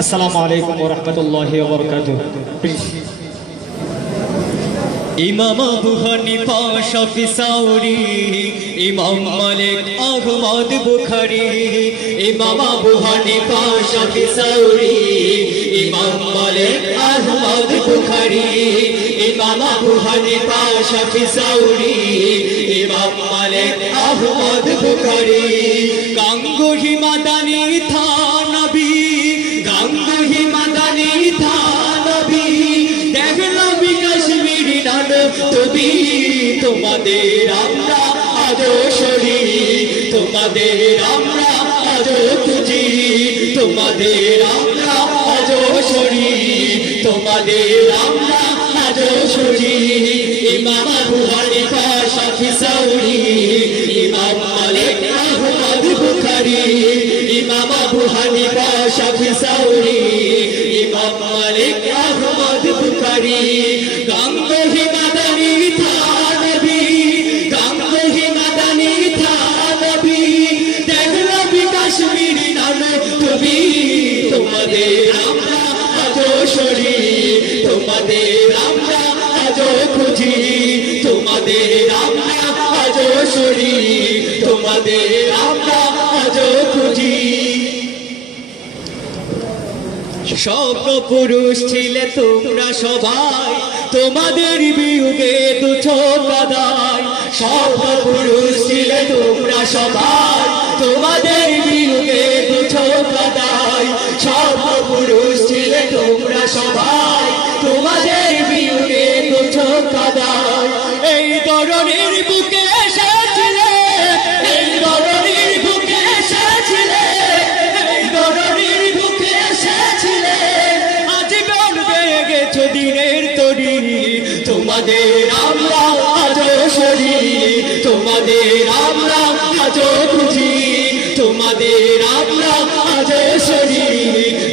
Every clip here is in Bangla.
আসসালামু আলাইকুম ওয়া রাহমাতুল্লাহি ওয়া বারাকাতুহু। ইমাম আবু হানিফা শাফি সাউরি, ইমাম মালিক আহমদ বুখারী। ইমাম আবু হানিফা শাফি সাউরি, ইমাম মালিক আহমদ বুখারী। ইমাম আবু হানিফা শাফি সাউরি, ইমাম মালিক আহমদ বুখারী। গাঙ্গুহি মাদানী থানবী, গাঙ্গুহি মাদানী থানবী। দেখলো কাশ্মীরি নান তুমি, তোমাদের আমরা আজো সরি, তোমাদের আমরা আজো খুঁজি, তোমাদের আমরা আজো সরি, তোমাদের আমরা আজো সরি। ইমাম আবু হানিফা শাফি সাউরি, ইমাম মালিক আহমদ বুখারী। ইমাম আবু হানিফা শাফি সাউরি, ইমাম মালিক আহমদ বুখারী। গাঙ্গুহি মাদানী থানবী, গাঙ্গুহি মাদানী থানবী। দেখলো কাশ্মীরি নান তুমি, তোমাদের আমরা আজো সরি, তোমাদের আমরা আজো খুঁজি, তোমাদের আমরা আজো সরি, তোমাদের আমরা আজো খুঁজি। স্বপ্ন পুরুষ ছিলে তোমরা সবাই, তোমাদের বিয়োগে দু চোখ কাঁদায়। স্বপ্ন পুরুষ ছিলে তোমরা সবাই, তোমাদের বিয়োগে দু চোখ কাঁদায়। স্বপ্ন পুরুষ ছিলে তোমরা সবাই, তোমাদের বিয়োগে দু চোখ কাঁদায়। এই ধরনের বুকে এসেছিলে, এই ধরনের বুকে এসেছিলে, এই ধরনের বুকে এসেছিলে। আজ গর্বে গেছো দিনের তরি, তোমাদের আমরা আজো সরি, তোমাদের আমরা আজো খুঁজি, তোমাদের আমরা আজো সরি,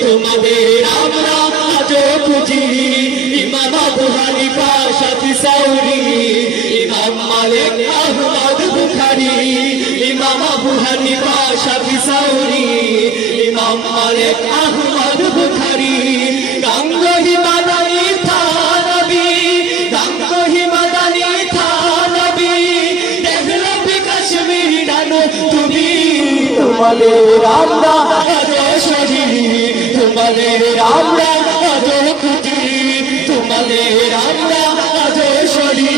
তোমাদের আমরা আজো খুঁজি। ইমাম আবু হানিফা শাফি সাউরি, ইমাম মালিক আহমদ বুখারী। ইমাম আবু হানিফা শাফি সাউরি, ইমাম মালিক আহমদ বুখারী। গাঙ্গুহি মাদানী থানবী, গাঙ্গুহি মাদানী থানবী। দেখলো কাশ্মীরি নান তুমি, তোমাদের আমরা আজো সরি, তোমাদের আমরা আজো খুঁজি, তোমাদের আমরা আজো সরি,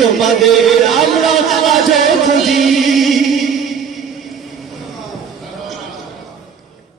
তোমাদের আমরা আজো খুঁজি।